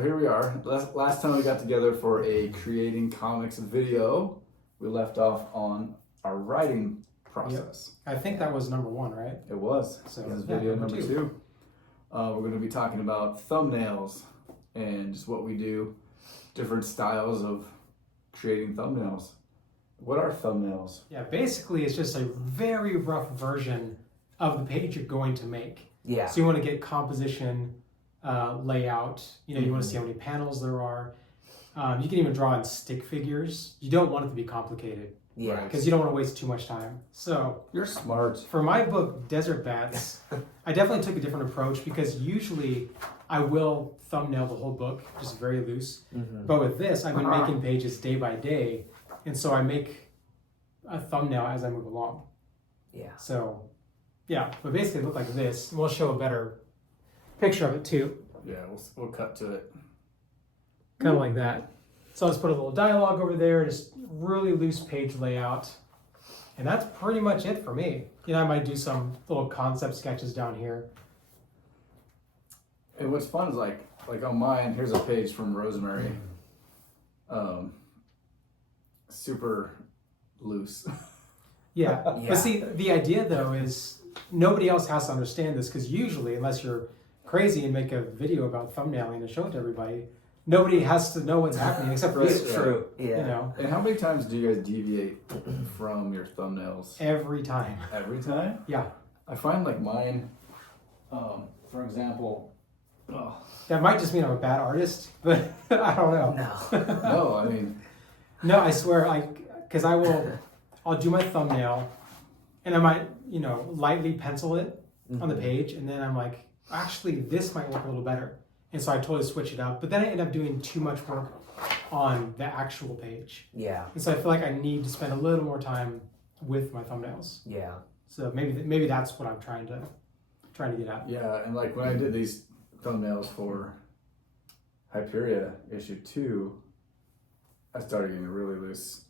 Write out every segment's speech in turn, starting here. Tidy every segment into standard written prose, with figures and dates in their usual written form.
So here we are. Last time we got together for a creating comics video, we left off on our writing process. I think that was number 1, right? It was. So, this is yeah, video number number 2. We're going to be talking about thumbnails and just what we do, different styles of creating thumbnails. What are thumbnails? Yeah, basically it's just a very rough version of the page you're going to make. Yeah. So you want to get composition, layout, you want to see how many panels there are. You can even draw in stick figures. You don't want it to be complicated. Yeah. Because you don't want to waste too much time. So You're smart. for my book, Desert Bats, I definitely took a different approach because usually I will thumbnail the whole book, just very loose. Mm-hmm. But with this, I've been making pages day by day, and so I make a thumbnail as I move along. Yeah. So, yeah, but basically it looked like this. We'll show a better picture of it too, Yeah, we'll cut to it. kind of like that. So I'll just put a little dialogue over there, just really loose page layout. And that's pretty much it for me. I might do some little concept sketches down here. And what's fun is like on mine, here's a page from Rosemary. Super loose. Yeah. Yeah. But see, the idea though is nobody else has to understand this because usually, unless you're crazy and make a video about thumbnailing and show it to everybody, nobody has to know what's happening except for us. It's true. Yeah. And how many times do you guys deviate from your thumbnails? Every time. Every time? Yeah. I find like mine, for example, That might just mean I'm a bad artist, but I don't know. No. no, I mean, No, I swear, because I'll do my thumbnail, and I might, lightly pencil it on the page, and then I'm like, actually, this might work a little better, and so I totally switch it up. But then I end up doing too much work on the actual page, Yeah. and so I feel like I need to spend a little more time with my thumbnails. Yeah. So maybe that's what I'm trying to get at. yeah, and like when I did these thumbnails for Hyperia issue 2, I started getting really loose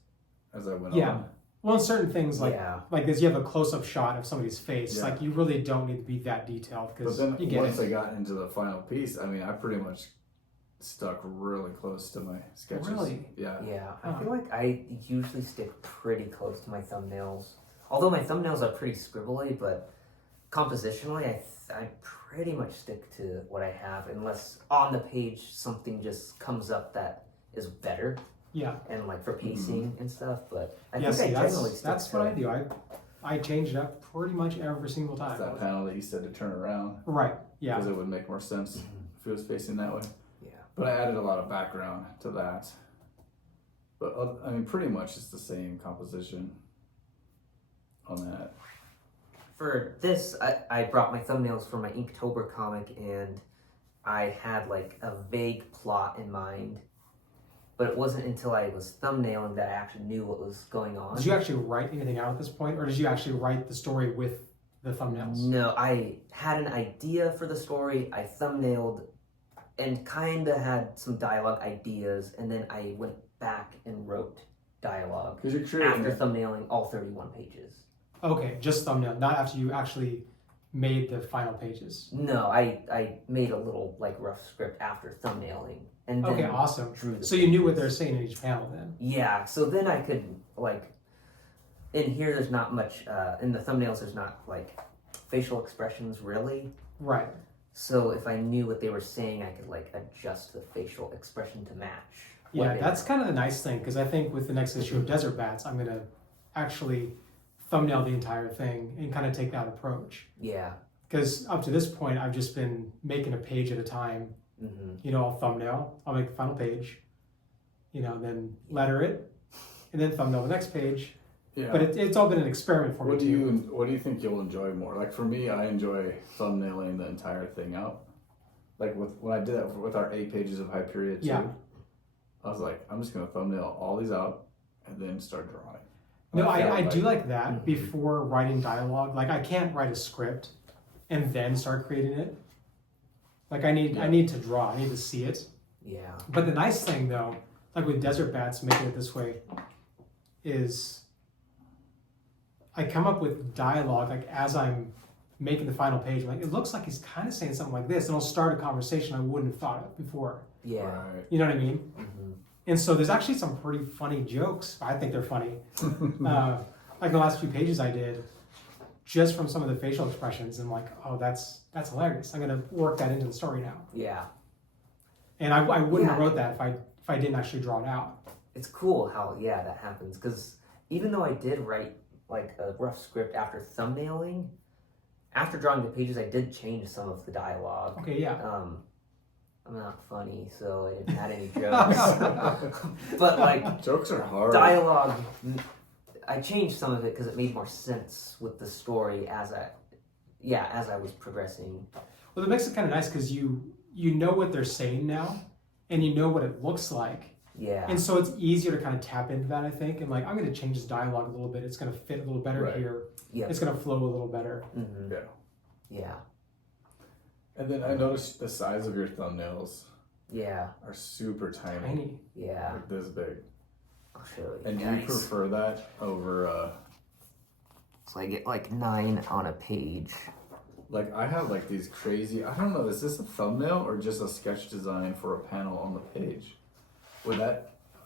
as I went Yeah. on. Well, in certain things like Yeah. this, you have a close-up shot of somebody's face. Yeah. Like you really don't need to be that detailed But because then you get once it. I got into the final piece, I mean, I pretty much stuck really close to my sketches. Really? Yeah. Yeah. I Huh. feel like I usually stick pretty close to my thumbnails. Although my thumbnails are pretty scribbly, but compositionally, I pretty much stick to what I have, unless on the page something just comes up that is better, Yeah. and like for pacing and stuff. But I Yeah, think see, I generally stick that's to what I do. I change it up pretty much every single It's time. that panel that you said to turn around Right. Yeah. because it would make more sense if it was facing that way. Yeah. But I added a lot of background to that. But I mean, pretty much it's the same composition on that. For this, I brought my thumbnails for my Inktober comic, and I had like a vague plot in mind. But it wasn't until I was thumbnailing that I actually knew what was going on. Did you actually write anything out at this point, or did you actually write the story with the thumbnails? No, I had an idea for the story. I thumbnailed and kind of had some dialogue ideas, and then I went back and wrote dialogue Because you're creating after thumbnailing all 31 pages. Okay, just thumbnail, not after you actually made the final pages. No, I made a little like rough script after thumbnailing, and then Okay, awesome. drew the So you knew what pages. they're saying in each panel then. Yeah, so then I could like, in here there's not much, in the thumbnails there's not like facial expressions really. Right. So if I knew what they were saying, I could like adjust the facial expression to match. what Yeah, they that's were. kind of the nice thing because I think with the next issue of Desert Bats, I'm gonna actually thumbnail the entire thing and kind of take that approach. Yeah. Because up to this point, I've just been making a page at a time. Mm-hmm. I'll thumbnail, I'll make the final page, then letter it, and then thumbnail the next page. Yeah. But it's all been an experiment for me What do too. you think you'll enjoy more? Like for me, I enjoy thumbnailing the entire thing out. Like when I did that with our 8 pages of Hyperia 2, Yeah. I was like, I'm just gonna thumbnail all these out and then start drawing. No, felt I do like that Mhm. before writing dialogue. Like I can't write a script and then start creating it. Like I need to draw, I need to see it. Yeah. But the nice thing though, like with Desert Bats, making it this way, is I come up with dialogue like as I'm making the final page, I'm like, it looks like he's kind of saying something like this, and it'll start a conversation I wouldn't have thought of before. Yeah. Right. You know what I mean? Mm-hmm. And so there's actually some pretty funny jokes. I think they're funny. Like the last few pages I did, just from some of the facial expressions, and like, oh, that's hilarious. I'm gonna work that into the story now. Yeah. And I wouldn't have Yeah. wrote that if I didn't actually draw it out. It's cool how that happens, because even though I did write like a rough script after thumbnailing, after drawing the pages I did change some of the dialogue. Okay, yeah. I'm not funny, so I didn't add any jokes. But like Jokes are hard. dialogue, I changed some of it because it made more sense with the story as I was progressing. Well, that makes it kind of nice because you know what they're saying now, and you know what it looks like. Yeah. And so it's easier to kind of tap into that, I think. And like, I'm going to change this dialogue a little bit. It's going to fit a little better Right. here. Yep. It's going to flow a little better. Mm-hmm. Yeah. Yeah. And then I noticed the size of your thumbnails Yeah. are super tiny. Tiny. Yeah. Like this big. I'll show you And do guys. you prefer that over So I get like 9 on a page. like I have like these crazy, I don't know, is this a thumbnail or just a sketch design for a panel on the page?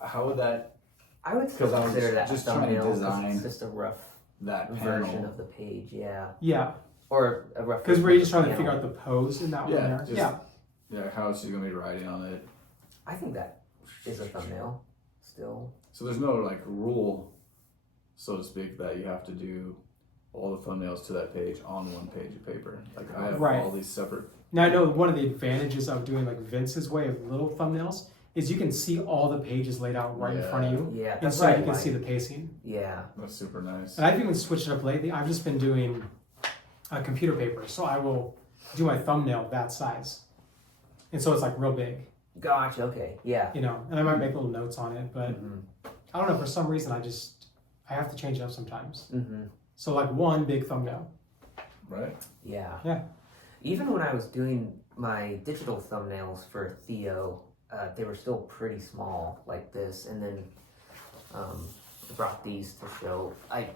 How would that I would still 'Cause I was consider that just a trying to thumbnail 'cause design it's just a rough that version panel? of the page. Yeah. Yeah. Or a rough. Because version we're of just the trying to panel. figure out the pose in that one Yeah, there. just- Yeah. Yeah, how she's gonna be writing on it. I think that is a thumbnail. Still. So there's no like rule, so to speak, that you have to do all the thumbnails to that page on one page of paper. Like I have Right. all these separate. Now, I know one of the advantages of doing like Vince's way of little thumbnails is you can see all the pages laid out right in front of you. Yeah. And That's so right. you can see the pacing. Yeah. That's super nice. And I've even switched it up lately. I've just been doing computer paper. So I will do my thumbnail that size. And so it's like real big, Gotcha. Okay. Yeah. you know, and I might make little notes on it, but Mhm. I don't know, for some reason I have to change it up sometimes. Mhm. So like one big thumbnail. Right? Yeah. Yeah. Even when I was doing my digital thumbnails for Theo, they were still pretty small, like this, and then I brought these to show. I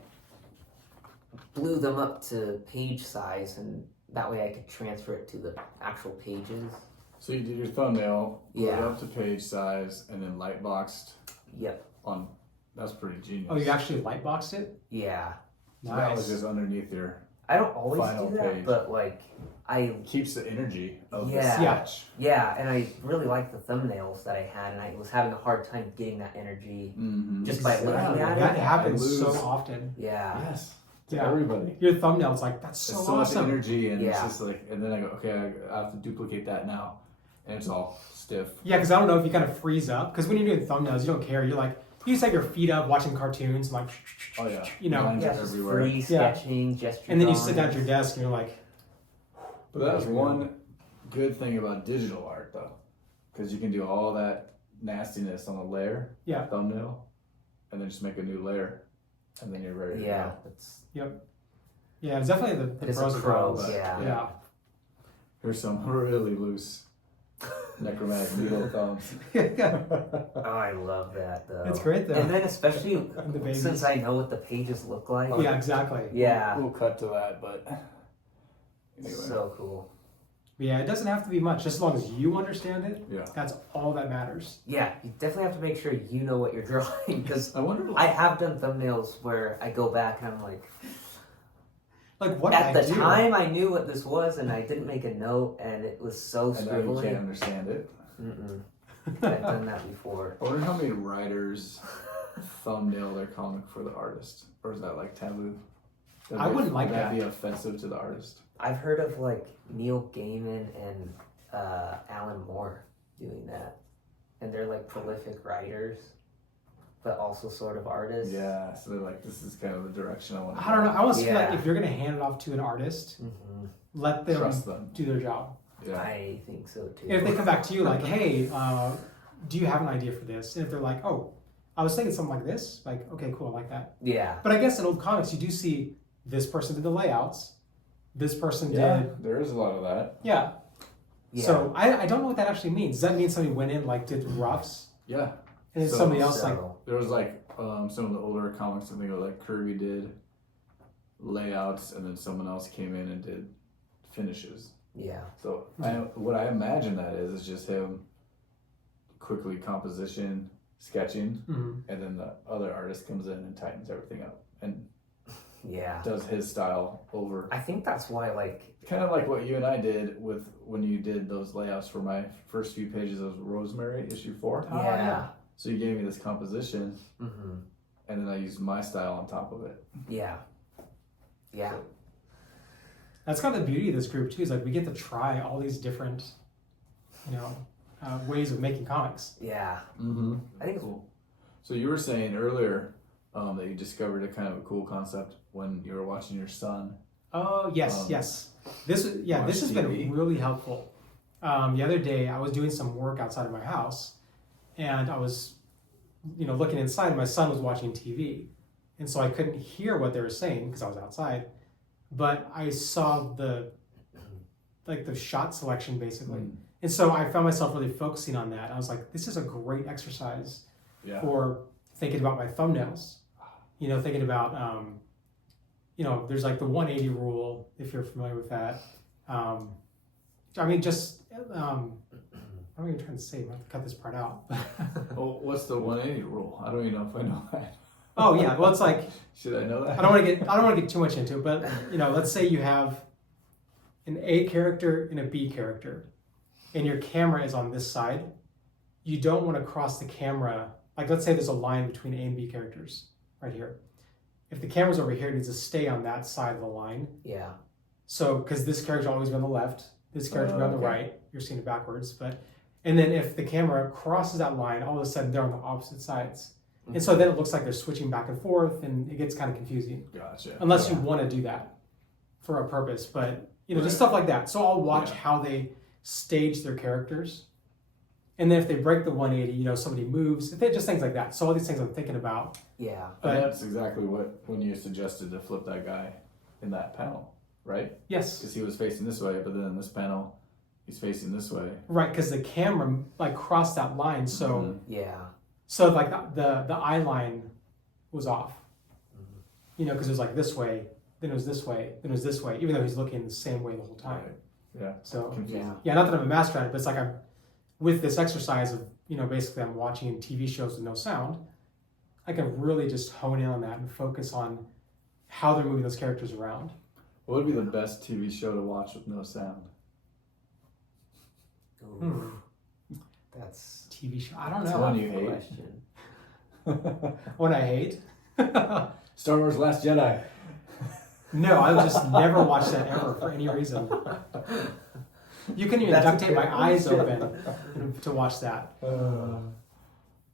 blew them up to page size, and that way I could transfer it to the actual pages. So you did your thumbnail, put it Yeah. up to page size, and then light boxed Yep. on. That's pretty genius. Oh, you actually light boxed it? Yeah. So that was Nice. just underneath your I don't always Final do that, page. but like I keeps the energy of Yeah. the sketch. yeah, and I really liked the thumbnails that I had, and I was having a hard time getting that energy. Mm-hmm. Just by looking at it. That happens I so lose. often. Yeah. Yes. To Yeah. everybody. Your thumbnail's like, that's so It's so much awesome. energy, and it's Yeah. just like, and then I go, okay, I have to duplicate that now, and it's all stiff. Yeah, because I don't know if you kind of freeze up. Because when you're doing thumbnails, you don't care. You're like, you just have your feet up watching cartoons, like, Oh yeah. you know. Lines Yeah, are just everywhere. free Yeah. sketching, gesture. And then you sit down at drawings. your desk and you're like, But that's one good thing about digital art, though, because you can do all that nastiness on a layer, Yeah. thumbnail, and then just make a new layer, and then you're ready. Yeah, it's yeah, it's definitely the it's pros a and pro. cons. Yeah. Yeah. Here's some really loose necromantic needle thumbs. Oh, I love that though. It's great though. And then especially And the babies. since I know what the pages look like. Yeah, exactly. Yeah. We'll cut to that, but anyway. So cool. Yeah, it doesn't have to be much. Just as long as you understand it, Yeah. that's all that matters. Yeah, you definitely have to make sure you know what you're drawing, because I wonder. I have done thumbnails where I go back and I'm like, Like, what at did the I do? time I knew what this was and I didn't make a note and it was so and now you scribbly. can't understand it. Mm-mm. I've done that before. I wonder how many writers thumbnail their comic for the artist, or is that like taboo? I wouldn't like would that. be offensive to the artist. I've heard of like Neil Gaiman and Alan Moore doing that, and they're like prolific writers, but also sort of artists. Yeah, so they're like, this is kind of the direction I want. I don't know. I almost feel like Yeah. if you're going to hand it off to an artist, Hmm. let them Trust them. do their job. Yeah. I think so too. If they come back to you like, hey, do you have an idea for this? And if they're like, oh, I was thinking something like this, like, okay, cool, I like that. Yeah. But I guess in old comics, you do see this person did the layouts, this person Yeah, did, there is a lot of that. yeah. Yeah. So I don't know what that actually means. Does that mean somebody went in, like, did roughs, Yeah, and then So- somebody else, like, there was like some of the older comics. I think like Kirby did, layouts, and then someone else came in and did finishes. Yeah. So what I imagine that is just him quickly composition, sketching, Mhm. and then the other artist comes in and tightens everything up and Yeah. does his style over. I think that's why, like, Kind of like what you and I did with when you did those layouts for my first few pages of Rosemary issue 4. Oh, yeah. So you gave me this composition, Mm-hmm. and then I used my style on top of it. Yeah. Yeah. That's kind of the beauty of this group too. Is like we get to try all these different, ways of making comics. Yeah. Mm-hmm. I think it's Cool. So you were saying earlier that you discovered a kind of a cool concept when you were watching your son. Oh yes, Yes. This watch has TV. been really helpful. The other day I was doing some work outside of my house, and I was, looking inside. And my son was watching TV, and so I couldn't hear what they were saying because I was outside. But I saw the shot selection basically, Mm. and so I found myself really focusing on that. I was like, this is a great exercise Yeah. for thinking about my thumbnails. Thinking about there's like the 180 rule, if you're familiar with that. What am I even trying to say? I have to cut this part out. Well, what's the 180 rule? I don't even know if I know that. Oh yeah, well it's like Should I know that? I don't want to get too much into it, but let's say you have an A character and a B character, and your camera is on this side. You don't want to cross the camera. Like let's say there's a line between A and B characters right here. If the camera's over here, it needs to stay on that side of the line. yeah. So, because this character will always be on the left, this character will be on the Okay. right. You're seeing it backwards, and then if the camera crosses that line, all of a sudden they're on the opposite sides, and so then it looks like they're switching back and forth, and it gets kind of confusing. Gotcha. Unless you Yeah. want to do that for a purpose, but Right. just stuff like that. So I'll watch Yeah. how they stage their characters, and then if they break the 180, somebody moves, if they just things like that. So all these things I'm thinking about. Yeah. But And that's exactly when you suggested to flip that guy in that panel, right? yes, Because he was facing this way, but then in this panel, he's facing this way. right, because the camera crossed that line, so. Mhm. Yeah. So like the eye line was off, Mhm. because it was like this way, then it was this way, then it was this way, even though he's looking the same way the whole time. Right. Yeah. So Confusing. yeah, not that I'm a master at it, but it's like I'm with this exercise of basically I'm watching TV shows with no sound. I can really just hone in on that and focus on how they're moving those characters around. What would be the best TV show to watch with no sound? Ooh. That's TV show, I don't It's know. one a you hate. question. What I hate. Star Wars Last Jedi. No, I would just never watch that ever for any reason. You couldn't even That's a duct tape my good eyes question. open to watch that.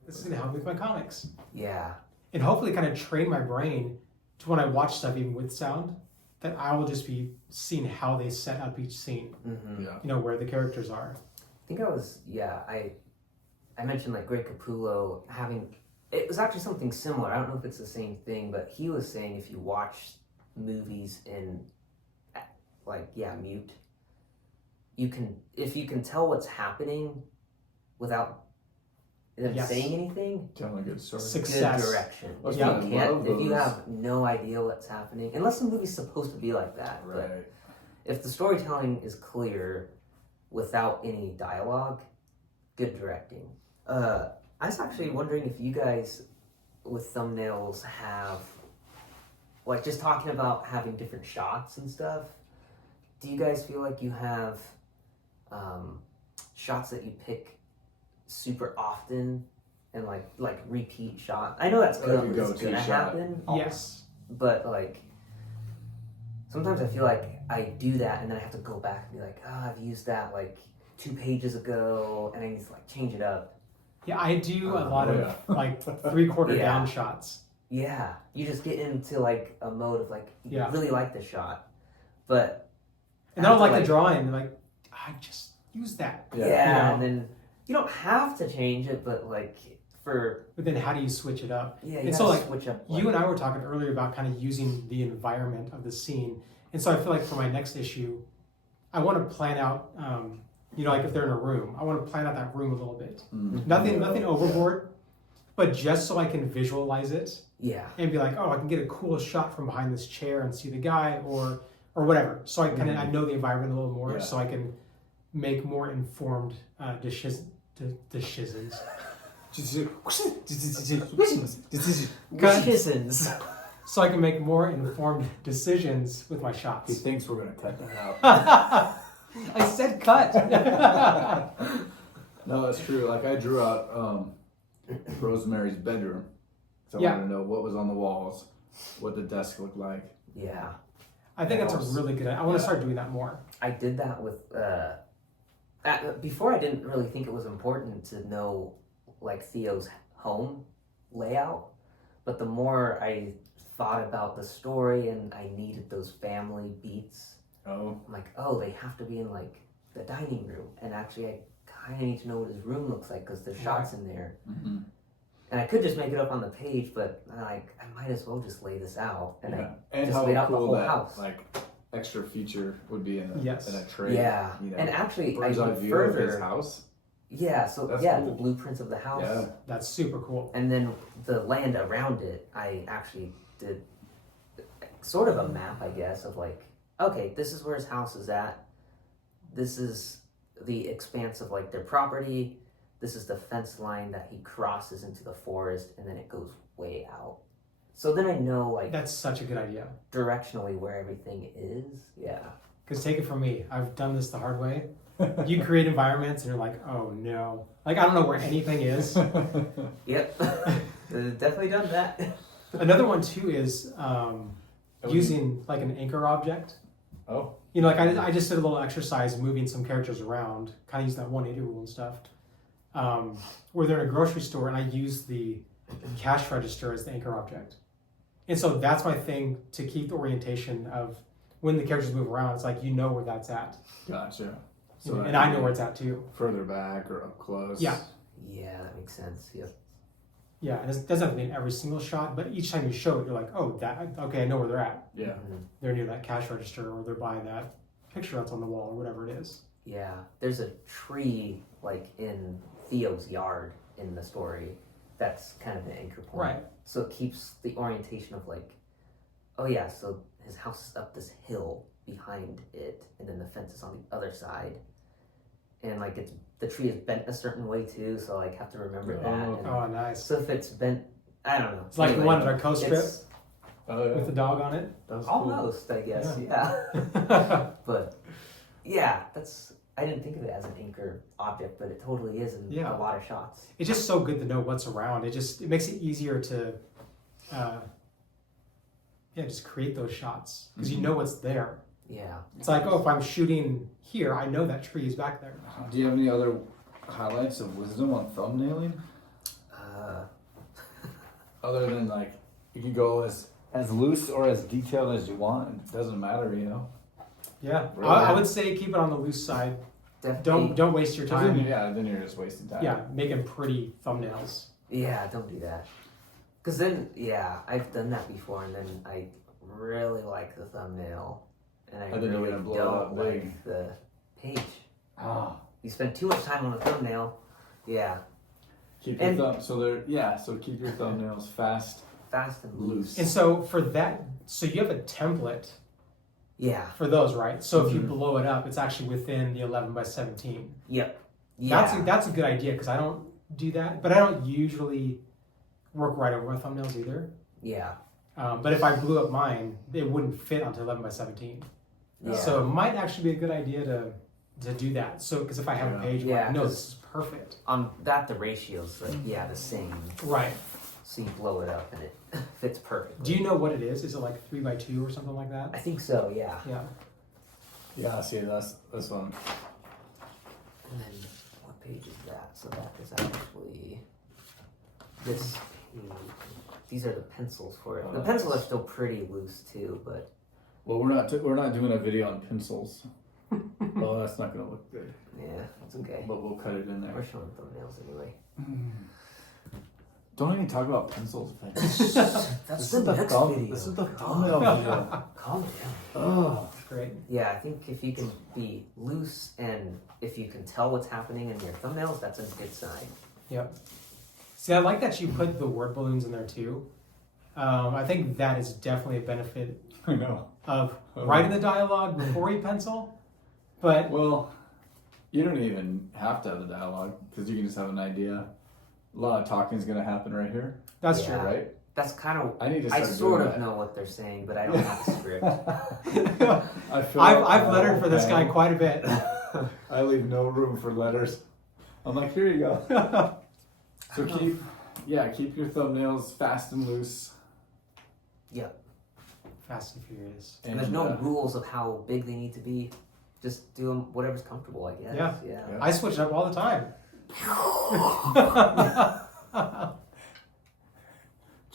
This is gonna help me with my comics, Yeah. and hopefully kind of train my brain to when I watch stuff even with sound, that I will just be seeing how they set up each scene. Mm-hmm. Yeah. Where the characters are. I think I mentioned like Greg Capullo having, it was actually something similar. I don't know if it's the same thing, but he was saying if you watch movies in mute, if you can tell what's happening without them Yes. saying anything, Telling a good story. Success. good direction. That's If why you I can't, love if you those. have no idea what's happening, unless the movie's supposed to be like that, but Right. if the storytelling is clear without any dialogue, good directing. I was actually wondering if you guys with thumbnails have, like, just talking about having different shots and stuff, do you guys feel like you have shots that you pick super often and like repeat shots? I know that's Like a good, it's go-to gonna shot. happen, Yes. but like sometimes I feel like I do that and then I have to go back and be like, I've used that like 2 pages ago and I need to like change it up. Yeah, I do a lot Oh, of yeah. like 3/4 Yeah. down shots. Yeah, you just get into like a mode of like you Yeah. really like the shot, but And I don't after, like the drawing. They're like, I just use that. yeah, Yeah. and then you don't have to change it, but like for But then how do you switch it up? yeah, you And gotta so, like, switch up. You and I were talking earlier about kind of using the environment of the scene. And so I feel like for my next issue, I want to plan out, like if they're in a room, I want to plan out that room a little bit. Mm. Nothing overboard, but just so I can visualize it Yeah. and be like, oh, I can get a cool shot from behind this chair and see the guy or whatever. So I kind of I know the environment a little more, Yeah. so I can make more informed decisions. Citizens. So I can make more informed decisions with my He shots. thinks we're gonna cut that out. I said cut. No, that's true. Like I drew out Rosemary's bedroom. So I Yeah. wanted to know what was on the walls, what the desk looked like. Yeah. I think that's a really good. I want to Yeah. start doing that more. I did that with before. I didn't really think it was important to know like Theo's home layout, but the more I thought about the story and I needed those family beats, Oh. I'm like, oh, they have to be in like the dining room, and actually I kind of need to know what his room looks like because there's shots in there, Mm-hmm. and I could just make it up on the page, but I might as well just lay this out, and Yeah. And just how laid out the cool whole that house. like extra feature would be in a Yes. in a tray. yeah, You know, and actually I bird's eye went view of his further. house. Yeah, so That's yeah, cool. the blueprints of the house. Yeah. That's super cool. And then the land around it, I actually did sort of a map, I guess, of like, okay, this is where his house is at. This is the expanse of like their property. This is the fence line that he crosses into the forest, and then it goes way out. So then I know like That's such a good idea. directionally where everything is. Yeah. Because take it from me, I've done this the hard way. You create environments and you're like, oh no. Like, I don't know where anything is. Yep. Definitely done that. Another one too is Oh, using like an anchor object. Oh. You know, like I just did a little exercise moving some characters around, kind of use that 180 rule and stuff. Where they're in a grocery store and I use the cash register as the anchor object. And so that's my thing to keep the orientation of when the characters move around. It's like, you know where that's at. Gotcha. And I know where it's at too. Further back or up close. Yeah. Yeah, that makes sense. Yep. Yeah, and it doesn't have to be in every single shot, but each time you show it, you're like, oh, okay, I know where they're at. Yeah. Mhm. They're near that cash register or they're by that picture that's on the wall or whatever it is. Yeah, there's a tree like in Theo's yard in the story that's kind of an anchor point. Right. So it keeps the orientation of like, oh yeah, so his house is up this hill behind it, and then the fence is on the other side, and like the tree is bent a certain way too, so I like have to remember that. Oh. And Oh, nice. so if it's bent, I don't know. It's like the Anyway, one at our coast strip it's Oh yeah. with the dog on it. That was cool. almost, I guess. Yeah. Yeah. But yeah, I didn't think of it as an anchor object, but it totally is in Yeah. a lot of shots. It's just so good to know what's around. It makes it easier to, just create those shots because you know what's there. Yeah. It's like, oh, if I'm shooting here, I know that tree is back there. Do you have any other highlights of wisdom on thumbnailing? Other than like you can go as loose or as detailed as you want. It doesn't matter, you know. Yeah, Really? I would say keep it on the loose side. Definitely. Don't waste your 'Cause then, time. then you're just wasting time. Yeah, making pretty thumbnails. Yeah, don't do that. Cause then, yeah, I've done that before, and then I really like the thumbnail, and I And then you're really gonna blow it don't up big. like the page. Ah. You spend too much time on a thumbnail. Yeah, Keep your And- so keep your thumbnails fast, fast and loose. And so for that, so you have a template Yeah. for those, right? So if you Mhm. blow it up, it's actually within the 11 by 17. Yep. Yeah. That's a good idea because I don't do that, but I don't usually work right over my thumbnails either. Yeah. But if I blew up mine, it wouldn't fit onto 11 by 17. Yeah. So it might actually be a good idea to do that. So because if I have a Yeah. page where Yeah, I know 'cause- this is perfect, On that, the ratio's like the same. right? So you blow it up and it fits perfectly. Do you know what it is? Is it like 3 by 2 or something like that? I think so. Yeah. Yeah. Yeah, see that's this one. And then what page is that? So that is actually this page. These are the pencils for it. The pencils are still pretty loose too, but Well, we're not doing a video on pencils. Well, that's not gonna look good. yeah, it's okay. But we'll cut it in We're there. showing thumbnails anyway. Don't even talk about pencils. That's This is the thumbnail video. Calm down. Oh. That's great. Yeah, I think if you can be loose and if you can tell what's happening in your thumbnails, that's a good sign. Yep. See, I like that you put the word balloons in there too. I think that is definitely a benefit I know. of writing the dialogue before you pencil. But Well, you don't even have to have the dialogue because you can just have an idea. A lot of talking is going to happen right here, that's Yeah. true. right? That's kind of. I need to I start sort doing of that. know what they're saying, but I don't have the script. I feel I've lettered for this guy pen. quite a bit. I leave no room for letters. I'm like, here you go. So keep your thumbnails fast and loose. Fast and Furious. And there's no rules of how big they need to be. Just do them whatever's comfortable, I guess. Yeah. Yeah. I switch it up all the time.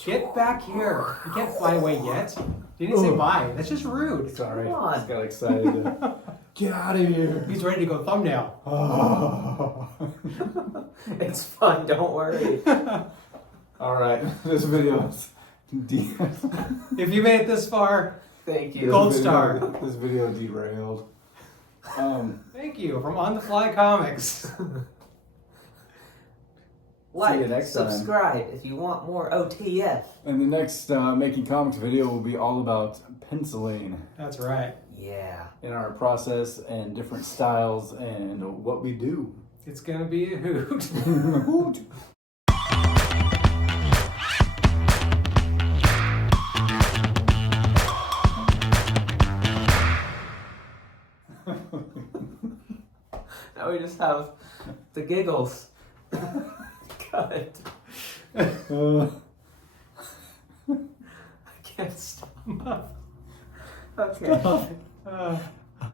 Get back here. You can't fly away yet. You didn't say bye. That's just rude. Sorry, Come on. just got excited. Get out of here. He's ready to go thumbnail. It's fun, don't worry. All right, this video is If you made it this far, Thank you. Gold star. This video derailed. thank you from On the Fly Comics. Like, See you next time. subscribe if you want more OTF. And the next Making Comics video will be all about penciling That's right. Yeah. in our process and different styles and what we do. It's gonna be a hoot. Hoot. Now we just have the giggles. God. I can't stop. Okay. Uh,